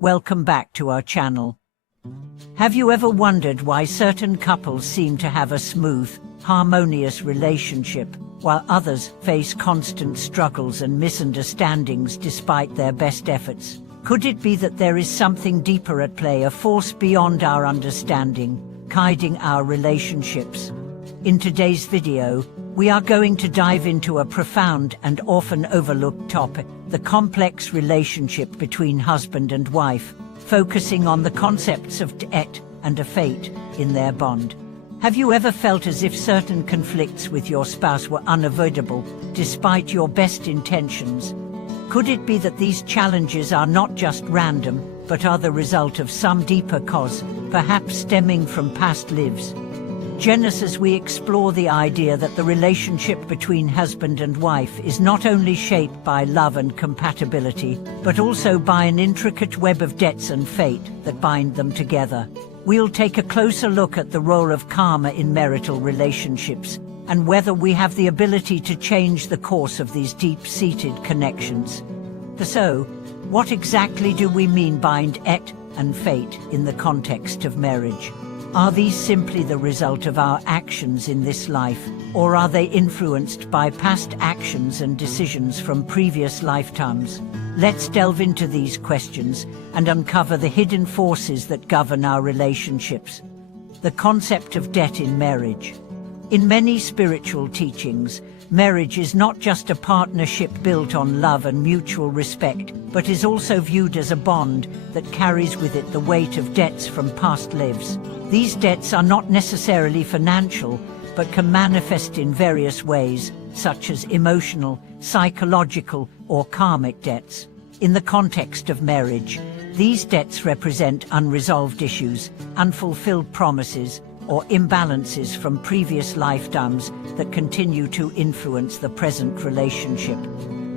Welcome back to our channel. Have you ever wondered why certain couples seem to have a smooth, harmonious relationship, while others face constant struggles and misunderstandings despite their best efforts? Could it be that there is something deeper at play, a force beyond our understanding, guiding our relationships? In today's video, we are going to dive into a profound and often overlooked topic, the complex relationship between husband and wife, focusing on the concepts of debt and a fate in their bond. Have you ever felt as if certain conflicts with your spouse were unavoidable, despite your best intentions? Could it be that these challenges are not just random, but are the result of some deeper cause, perhaps stemming from past lives? As we explore the idea that the relationship between husband and wife is not only shaped by love and compatibility, but also by an intricate web of debts and fate that bind them together. We'll take a closer look at the role of karma in marital relationships, and whether we have the ability to change the course of these deep-seated connections. So, what exactly do we mean by debt and fate in the context of marriage? Are these simply the result of our actions in this life, or are they influenced by past actions and decisions from previous lifetimes? Let's delve into these questions and uncover the hidden forces that govern our relationships. The concept of debt in marriage. In many spiritual teachings, marriage is not just a partnership built on love and mutual respect, but is also viewed as a bond that carries with it the weight of debts from past lives. These debts are not necessarily financial, but can manifest in various ways, such as emotional, psychological, or karmic debts. In the context of marriage, these debts represent unresolved issues, unfulfilled promises, or imbalances from previous lifetimes that continue to influence the present relationship.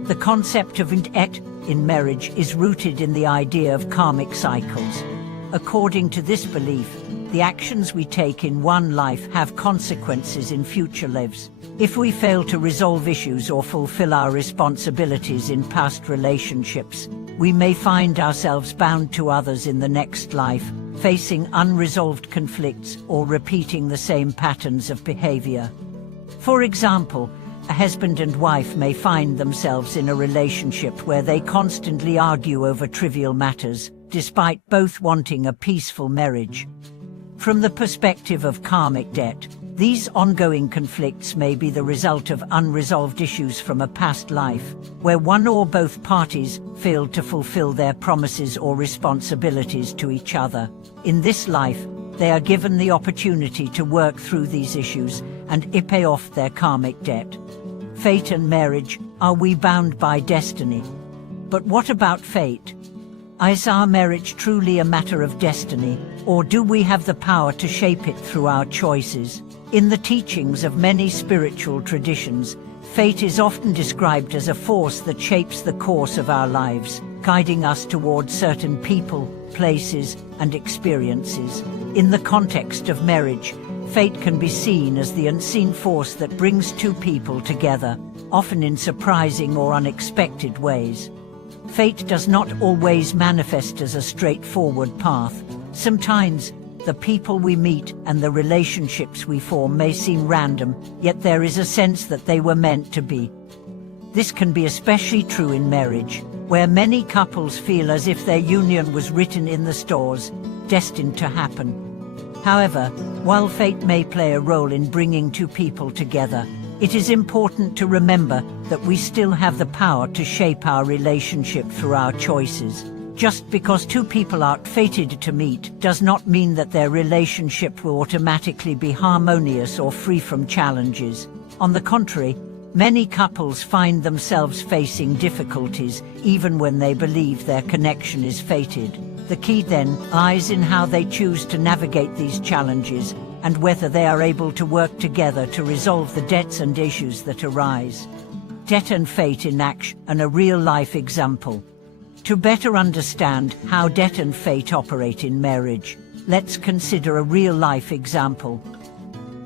The concept of debt in marriage is rooted in the idea of karmic cycles. According to this belief, the actions we take in one life have consequences in future lives. If we fail to resolve issues or fulfill our responsibilities in past relationships, we may find ourselves bound to others in the next life, facing unresolved conflicts or repeating the same patterns of behavior. For example, a husband and wife may find themselves in a relationship where they constantly argue over trivial matters, despite both wanting a peaceful marriage. From the perspective of karmic debt, these ongoing conflicts may be the result of unresolved issues from a past life, where one or both parties failed to fulfill their promises or responsibilities to each other. In this life, they are given the opportunity to work through these issues and pay off their karmic debt. Fate and marriage, are we bound by destiny? But what about fate? Is our marriage truly a matter of destiny, or do we have the power to shape it through our choices? In the teachings of many spiritual traditions, fate is often described as a force that shapes the course of our lives, guiding us towards certain people, places, and experiences. In the context of marriage, fate can be seen as the unseen force that brings two people together, often in surprising or unexpected ways. Fate does not always manifest as a straightforward path. Sometimes, the people we meet and the relationships we form may seem random, yet there is a sense that they were meant to be. This can be especially true in marriage, where many couples feel as if their union was written in the stars, destined to happen. However, while fate may play a role in bringing two people together, it is important to remember that we still have the power to shape our relationship through our choices. Just because two people are fated to meet does not mean that their relationship will automatically be harmonious or free from challenges. On the contrary, many couples find themselves facing difficulties even when they believe their connection is fated. The key then lies in how they choose to navigate these challenges and whether they are able to work together to resolve the debts and issues that arise. Debt and fate in action, and a real-life example. To better understand how debt and fate operate in marriage, let's consider a real-life example.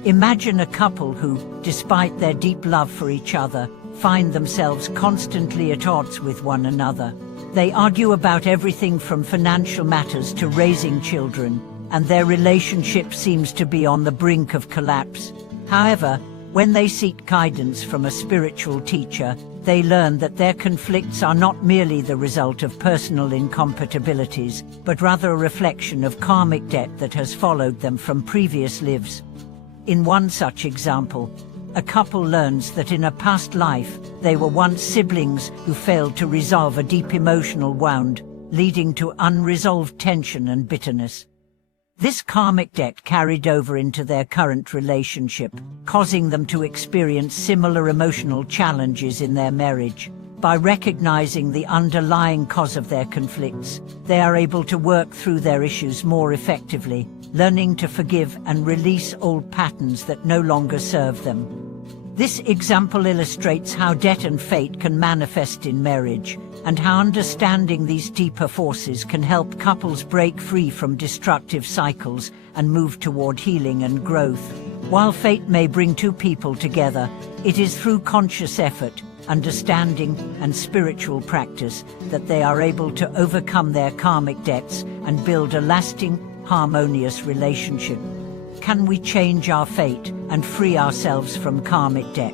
Imagine a couple who, despite their deep love for each other, find themselves constantly at odds with one another. They argue about everything from financial matters to raising children, and their relationship seems to be on the brink of collapse. However, when they seek guidance from a spiritual teacher, they learn that their conflicts are not merely the result of personal incompatibilities, but rather a reflection of karmic debt that has followed them from previous lives. In one such example, a couple learns that in a past life, they were once siblings who failed to resolve a deep emotional wound, leading to unresolved tension and bitterness. This karmic debt carried over into their current relationship, causing them to experience similar emotional challenges in their marriage. By recognizing the underlying cause of their conflicts, they are able to work through their issues more effectively, learning to forgive and release old patterns that no longer serve them. This example illustrates how debt and fate can manifest in marriage, and how understanding these deeper forces can help couples break free from destructive cycles and move toward healing and growth. While fate may bring two people together, it is through conscious effort, understanding, and spiritual practice that they are able to overcome their karmic debts and build a lasting, harmonious relationship. Can we change our fate and free ourselves from karmic debt?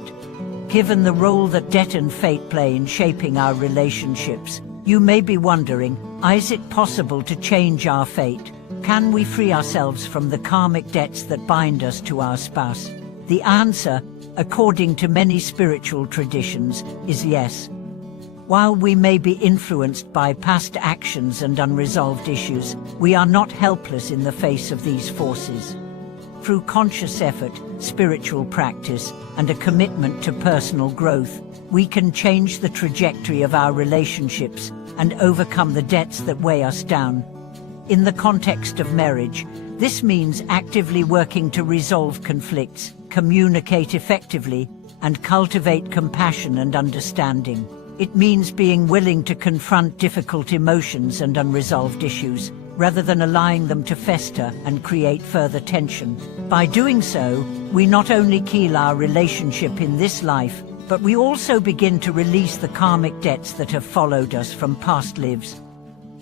Given the role that debt and fate play in shaping our relationships, you may be wondering, is it possible to change our fate? Can we free ourselves from the karmic debts that bind us to our spouse? The answer, according to many spiritual traditions, is yes. While we may be influenced by past actions and unresolved issues, we are not helpless in the face of these forces. Through conscious effort, spiritual practice, and a commitment to personal growth, we can change the trajectory of our relationships and overcome the debts that weigh us down. In the context of marriage, this means actively working to resolve conflicts, communicate effectively, and cultivate compassion and understanding. It means being willing to confront difficult emotions and unresolved issues, rather than allowing them to fester and create further tension. By doing so, we not only heal our relationship in this life, but we also begin to release the karmic debts that have followed us from past lives.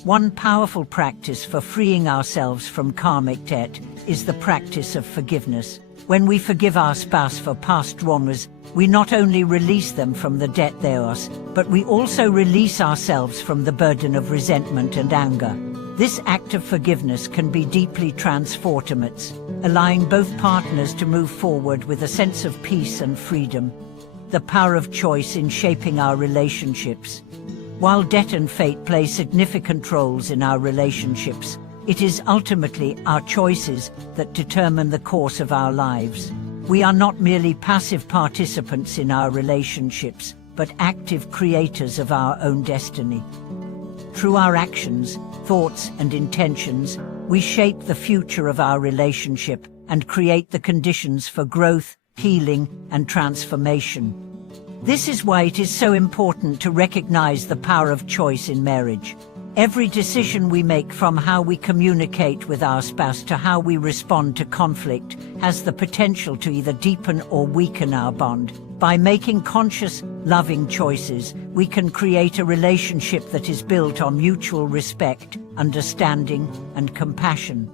One powerful practice for freeing ourselves from karmic debt is the practice of forgiveness. When we forgive our spouse for past wrongs, we not only release them from the debt they owe us, but we also release ourselves from the burden of resentment and anger. This act of forgiveness can be deeply transformative, allowing both partners to move forward with a sense of peace and freedom. The power of choice in shaping our relationships. While debt and fate play significant roles in our relationships, it is ultimately our choices that determine the course of our lives. We are not merely passive participants in our relationships, but active creators of our own destiny. Through our actions, thoughts, and intentions, we shape the future of our relationship and create the conditions for growth, healing, and transformation. This is why it is so important to recognize the power of choice in marriage. Every decision we make, from how we communicate with our spouse to how we respond to conflict, has the potential to either deepen or weaken our bond. By making conscious, loving choices, we can create a relationship that is built on mutual respect, understanding, and compassion.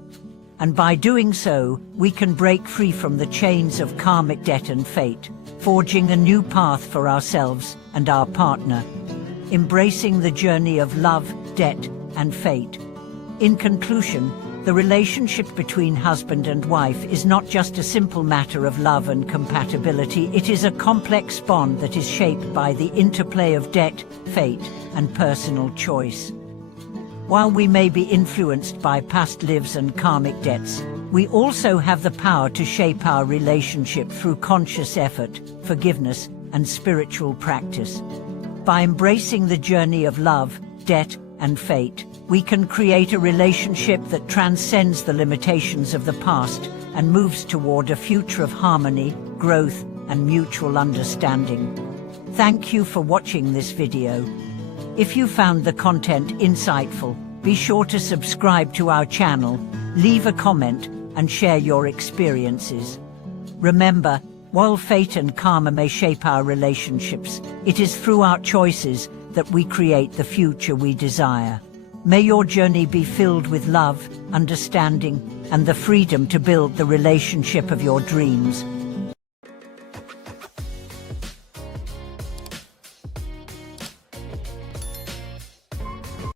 And by doing so, we can break free from the chains of karmic debt and fate, forging a new path for ourselves and our partner, embracing the journey of love, debt, and fate. In conclusion, the relationship between husband and wife is not just a simple matter of love and compatibility. It is a complex bond that is shaped by the interplay of debt, fate, and personal choice. While we may be influenced by past lives and karmic debts, we also have the power to shape our relationship through conscious effort, forgiveness, and spiritual practice. By embracing the journey of love, debt, and fate, we can create a relationship that transcends the limitations of the past and moves toward a future of harmony, growth, and mutual understanding. Thank you for watching this video. If you found the content insightful, be sure to subscribe to our channel, leave a comment, and share your experiences. Remember, while fate and karma may shape our relationships, it is through our choices that we create the future we desire. May your journey be filled with love, understanding, and the freedom to build the relationship of your dreams.